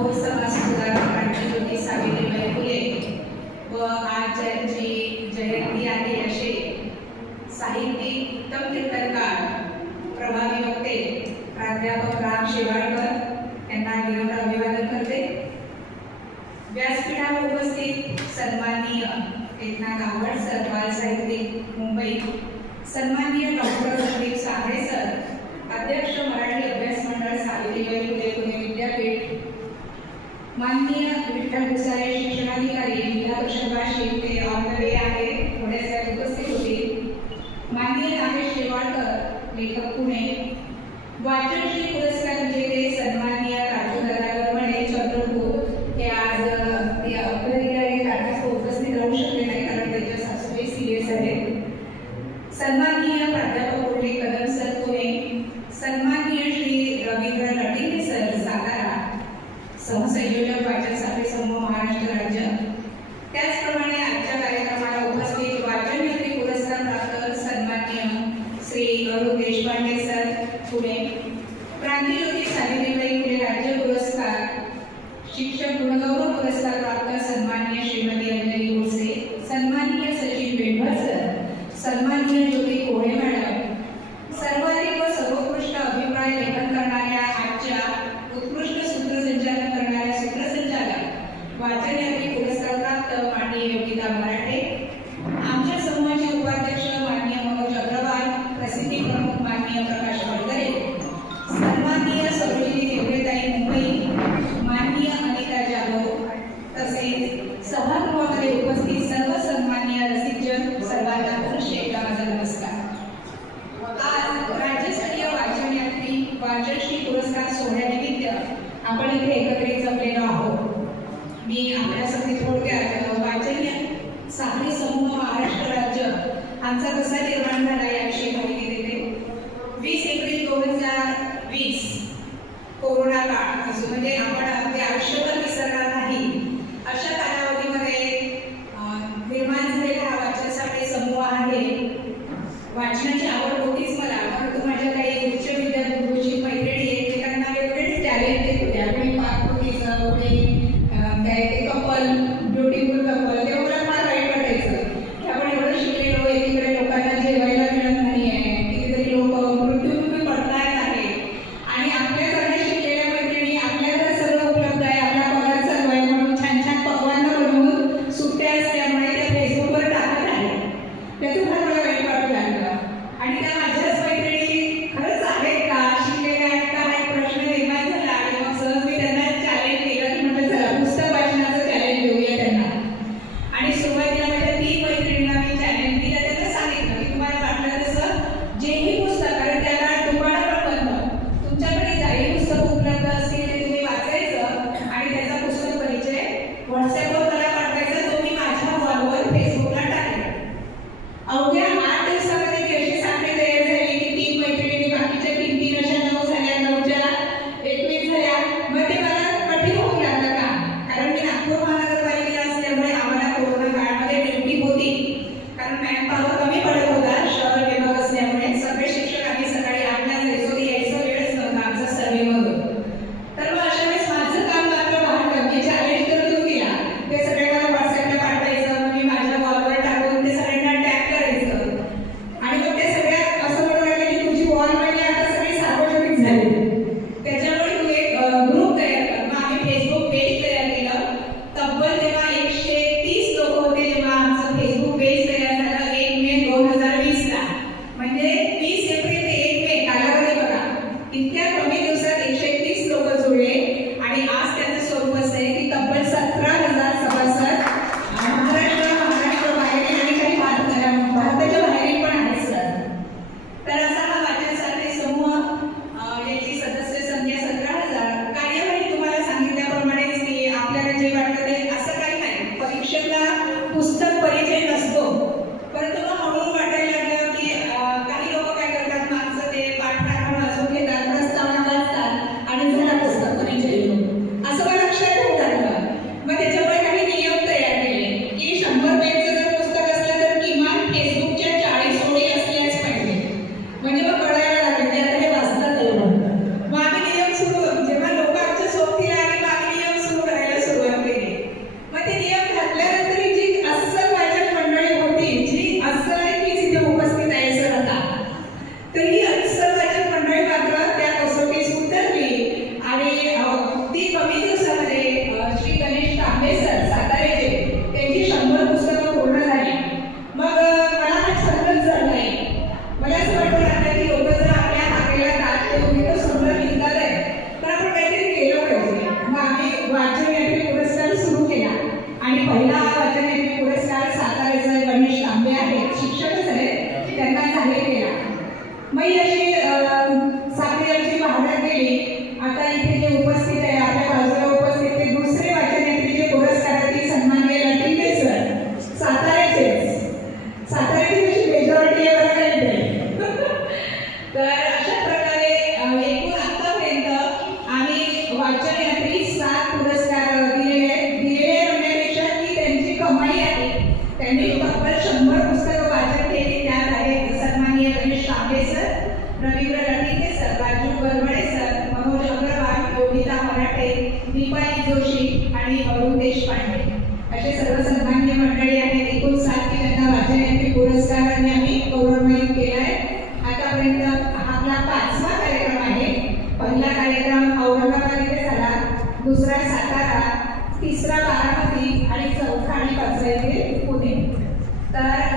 भोर फुले व आज ज्यांची जयंती आहे प्रभावी वक्ते प्राध्यापक राम अभिवादन करते व्यासपीठावर उपस्थित सन्माननीय एकनाथ गावड सर बाल मुंबई सन्माननीय डॉक्टर संदीप सर अध्यक्ष मराठी अभ्यास मंडळ सावित्रीबाई फुले पुणे विद्यापीठ माननीय विठ्ठल भुसारे शिक्षणाधिकारी जिल्हा परिषद वाशिम ते आहे. थोड्याच वेळात उपस्थित होते माननीय नागेश शेवाळकर लेखक पुणे. वाचनश्री पुरस्कार विजेते सन्मान आपण इथे एकत्रित जमलेलो आहोत. मी आपल्या सगळी थोडक्यात वाचन साखळी समूह महाराष्ट्र राज्य आमचा कसा निर्माण झाला याविषयी माहिती देते. वीस एप्रिल दोन हजार वीस कोरोना काळ म्हणजे आपण ते आयुष्यभर विसरणार नाही. Mas gente फराटे निपाई जोशी आणि अरुण देशपांडे. असे सर्व सन्मान्य मंडळी आहेत. एकूण सात की त्यांना राज्यव्यापी पुरस्काराने आम्ही गौरवान्वित केला आहे. आतापर्यंत आपला पाचवा कार्यक्रम आहे. पहिला कार्यक्रम औरंगाबाद इथे झाला. दुसरा सातारा. तिसरा बारामती आणि चौथा आणि पाचवा इथे पुणे. तर